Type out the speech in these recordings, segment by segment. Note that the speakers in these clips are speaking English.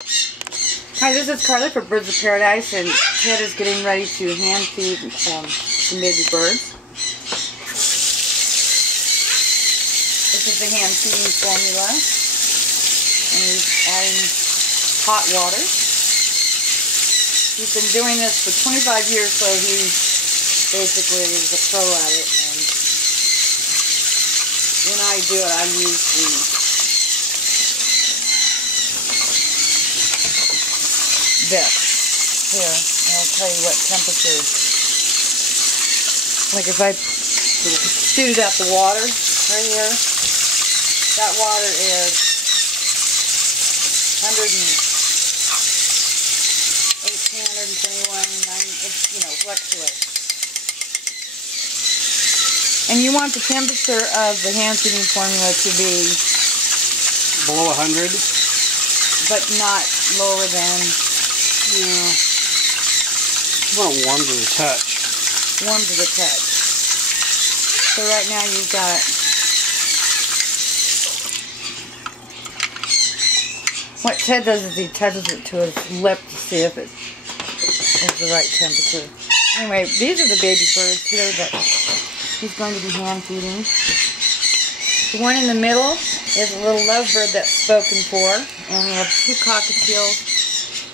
Hi, this is Karla for Birds of Paradise, and Ted is getting ready to hand feed some baby birds. This is the hand feeding formula, and he's adding hot water. He's been doing this for 25 years, so he basically is a pro at it. And when I do it, I use this here, and I'll tell you what temperature. Like if I stewed out the water right here, that water is 118, 121, 90, you know, fluctuates. And you want the temperature of the hand feeding formula to be below 100, but not lower than. Yeah. Well, warm to the touch. Warm to the touch. So right now you've got what Ted does is he touches it to his lip to see if it is the right temperature. Anyway, these are the baby birds here that he's going to be hand feeding. The one in the middle is a little lovebird that's spoken for, and we have 2 cockatiels.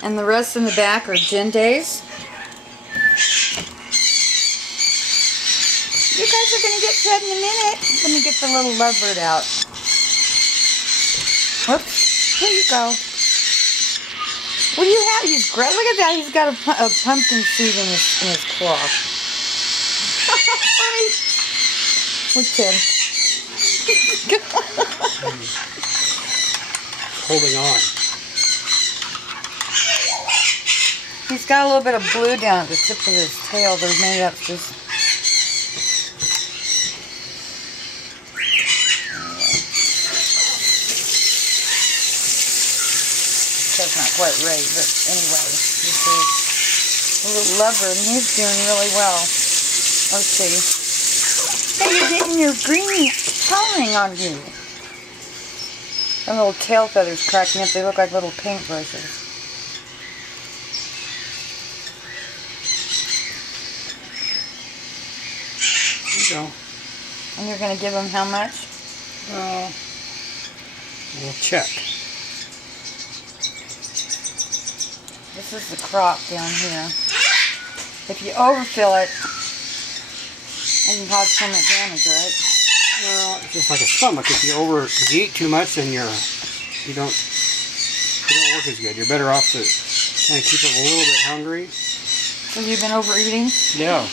And the rest in the back are Jendays. You guys are going to get fed in a minute. Let me get the little lovebird out. Whoops. Here you go. What do you have? He's great. Look at that. He's got a pumpkin seed in his claw. Funny. Look, Tim. Holding on. He's got a little bit of blue down at the tip of his tail, but maybe that's just... That's not quite right, but anyway. This is a little lover, and he's doing really well. Let's see. Hey, you're getting your green coloring on you. And little tail feathers cracking up. They look like little paintbrushes. Go. And you're going to give them how much? We'll check. This is the crop down here. If you overfill it, it can cause permanent damage, right? Well, it's just like a stomach. If you eat too much, then you don't work as good. You're better off to kind of keep it a little bit hungry. So you've been overeating? Yeah.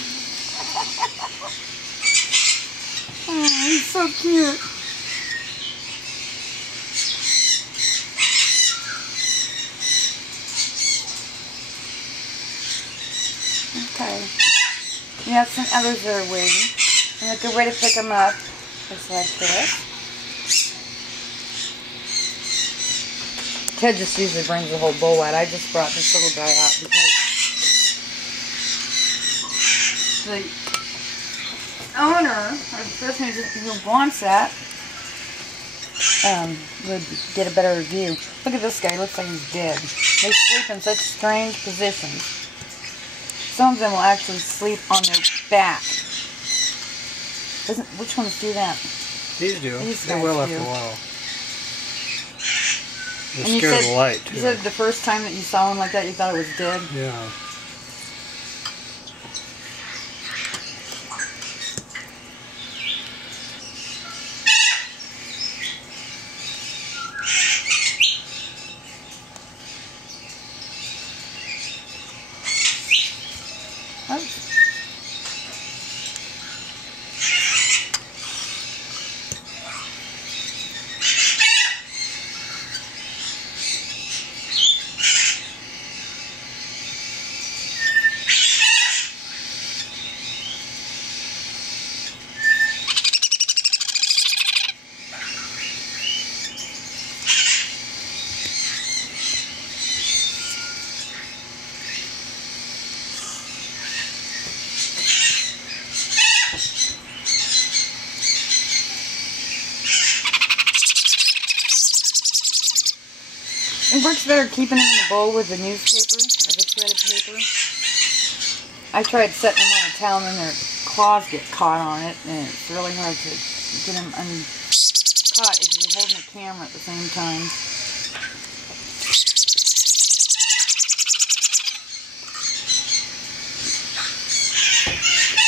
Oh, he's so cute. Okay. We have some others that are waiting. And a good way to pick them up is like this. Ted just usually brings the whole bowl out. I just brought this little guy out because the owner, or the person who wants that, would get a better view. Look at this guy. He looks like he's dead. They sleep in such strange positions. Some of them will actually sleep on their back. Which ones do that? These do. These they will after a while. They're scared of the light, too. You said the first time that you saw one like that, you thought it was dead? Yeah. it works better keeping them in the bowl with the newspaper or the threaded paper. I tried setting them on a towel and their claws get caught on it, and it's really hard to get them uncaught if you're holding the camera at the same time.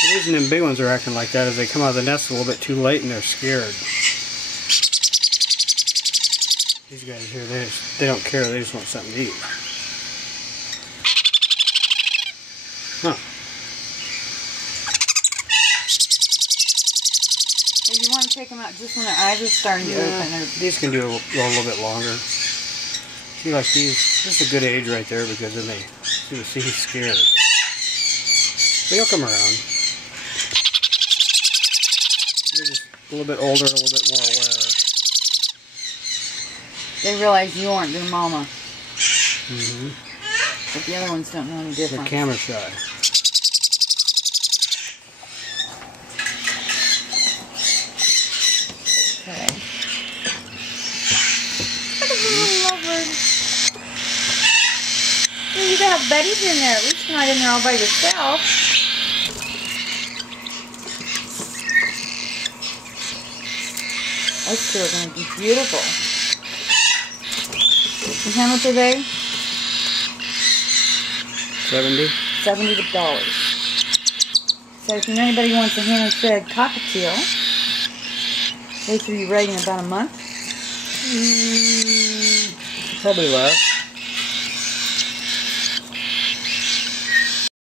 The reason them big ones are acting like that is they come out of the nest a little bit too late and they're scared. These guys here, they don't care, they just want something to eat. Huh. If you want to take them out just when their eyes are starting to open. These can do a little bit longer. See, like these, this is a good age right there because then they see he's scared. But he'll come around. They're just a little bit older, a little bit more aware. They realize you aren't their mama. Mm-hmm. But the other ones don't know any difference. They're camera shy. Okay. Look at the little lovebird. Well, you got buddies in there. At least you're not in there all by yourself. Those two are going to be beautiful. And how much are they? $70. $70. So if you know anybody who wants a hand-fed cockatiel, they should be ready in about a month. Probably less.